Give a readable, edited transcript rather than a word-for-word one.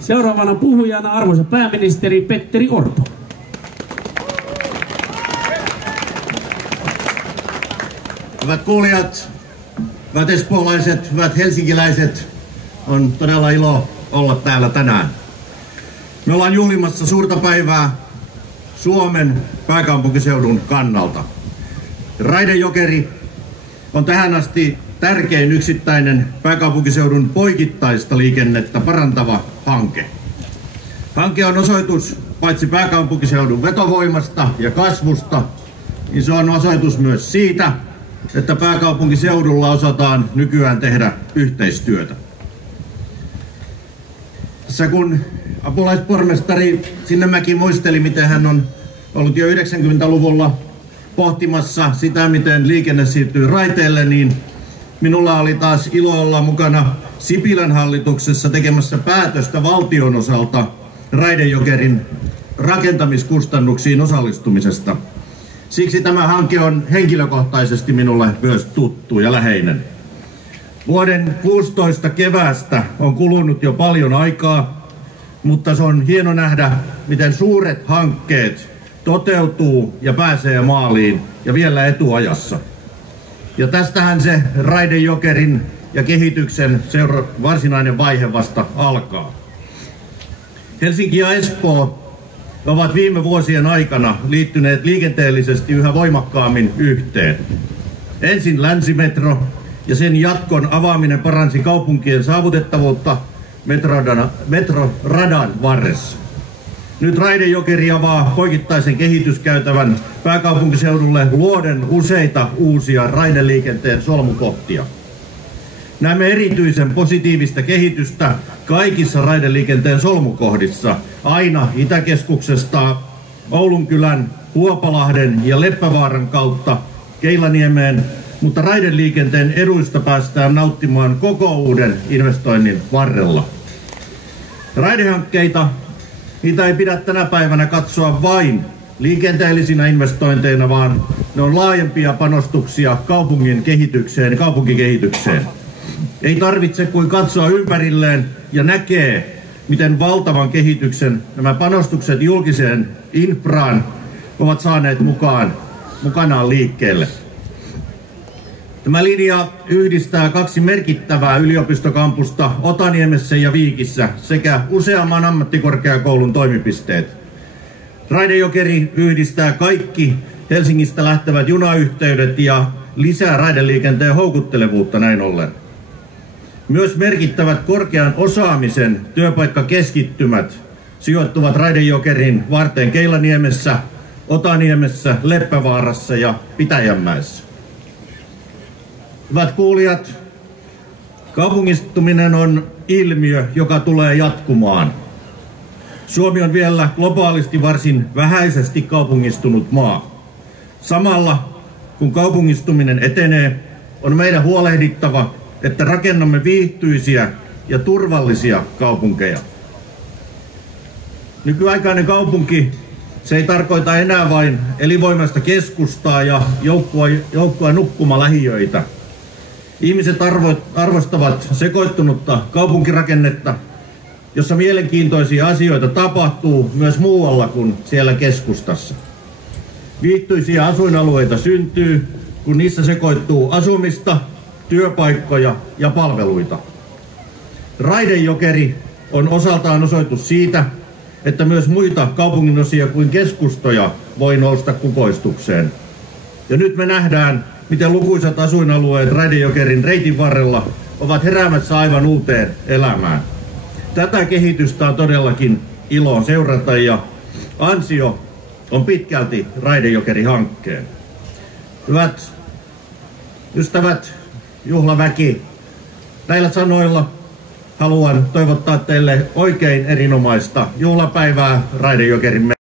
Seuraavana puhujana arvoisa pääministeri Petteri Orpo. Hyvät kuulijat, hyvät espoolaiset, hyvät helsinkiläiset, on todella ilo olla täällä tänään. Me ollaan juhlimassa suurta päivää Suomen pääkaupunkiseudun kannalta. Raide-Jokeri on tähän asti tärkein yksittäinen pääkaupunkiseudun poikittaista liikennettä parantava hanke. Hanke on osoitus paitsi pääkaupunkiseudun vetovoimasta ja kasvusta, niin se on osoitus myös siitä, että pääkaupunkiseudulla osataan nykyään tehdä yhteistyötä. Tässä kun apulaispormestari Sinnemäki muisteli, miten hän on ollut jo 90-luvulla pohtimassa sitä, miten liikenne siirtyy raiteille, niin minulla oli taas ilo olla mukana Sipilän hallituksessa tekemässä päätöstä valtion osalta Raide-Jokerin rakentamiskustannuksiin osallistumisesta. Siksi tämä hanke on henkilökohtaisesti minulle myös tuttu ja läheinen. Vuoden 16 keväästä on kulunut jo paljon aikaa, mutta se on hieno nähdä, miten suuret hankkeet toteutuu ja pääsee maaliin ja vielä etuajassa. Ja tästähän se Raide-Jokerin ja kehityksen varsinainen vaihe vasta alkaa. Helsinki ja Espoo ovat viime vuosien aikana liittyneet liikenteellisesti yhä voimakkaammin yhteen. Ensin länsimetro ja sen jatkon avaaminen paransi kaupunkien saavutettavuutta metroradan varressa. Nyt Raide-Jokeri avaa poikittaisen kehityskäytävän pääkaupunkiseudulle luoden useita uusia raideliikenteen solmukohtia. Näemme erityisen positiivista kehitystä kaikissa raideliikenteen solmukohdissa, aina Itäkeskuksesta Oulunkylän, Huopalahden ja Leppävaaran kautta Keilaniemeen, mutta raideliikenteen eduista päästään nauttimaan koko uuden investoinnin varrella. Raidehankkeita, niitä ei pidä tänä päivänä katsoa vain liikenteellisinä investointeina, vaan ne on laajempia panostuksia kaupungin kehitykseen, kaupunkikehitykseen. Ei tarvitse kuin katsoa ympärilleen ja näkee, miten valtavan kehityksen nämä panostukset julkiseen infraan ovat saaneet mukanaan liikkeelle. Tämä linja yhdistää kaksi merkittävää yliopistokampusta Otaniemessä ja Viikissä sekä useamman ammattikorkeakoulun toimipisteet. Raide-Jokeri yhdistää kaikki Helsingistä lähtevät junayhteydet ja lisää raideliikenteen houkuttelevuutta näin ollen. Myös merkittävät korkean osaamisen työpaikkakeskittymät sijoittuvat Raide-Jokerin varteen Keilaniemessä, Otaniemessä, Leppävaarassa ja Pitäjänmäessä. Hyvät kuulijat, kaupungistuminen on ilmiö, joka tulee jatkumaan. Suomi on vielä globaalisti varsin vähäisesti kaupungistunut maa. Samalla kun kaupungistuminen etenee, on meidän huolehdittava, että rakennamme viihtyisiä ja turvallisia kaupunkeja. Nykyaikainen kaupunki, se ei tarkoita enää vain elinvoimaista keskustaa ja joukkoa nukkumalähiöitä. Ihmiset arvostavat sekoittunutta kaupunkirakennetta, jossa mielenkiintoisia asioita tapahtuu myös muualla kuin siellä keskustassa. Viihtyisiä asuinalueita syntyy, kun niissä sekoittuu asumista, työpaikkoja ja palveluita. Raide-Jokeri on osaltaan osoitus siitä, että myös muita kaupunginosia kuin keskustoja voi nousta kukoistukseen. Ja nyt me nähdään, miten lukuisat asuinalueet Raide-Jokerin reitin varrella ovat heräämässä aivan uuteen elämään. Tätä kehitystä on todellakin ilo seurata ja ansio on pitkälti Raide-Jokeri-hankkeen. Hyvät ystävät, juhlaväki, näillä sanoilla haluan toivottaa teille oikein erinomaista juhlapäivää Raide-Jokerin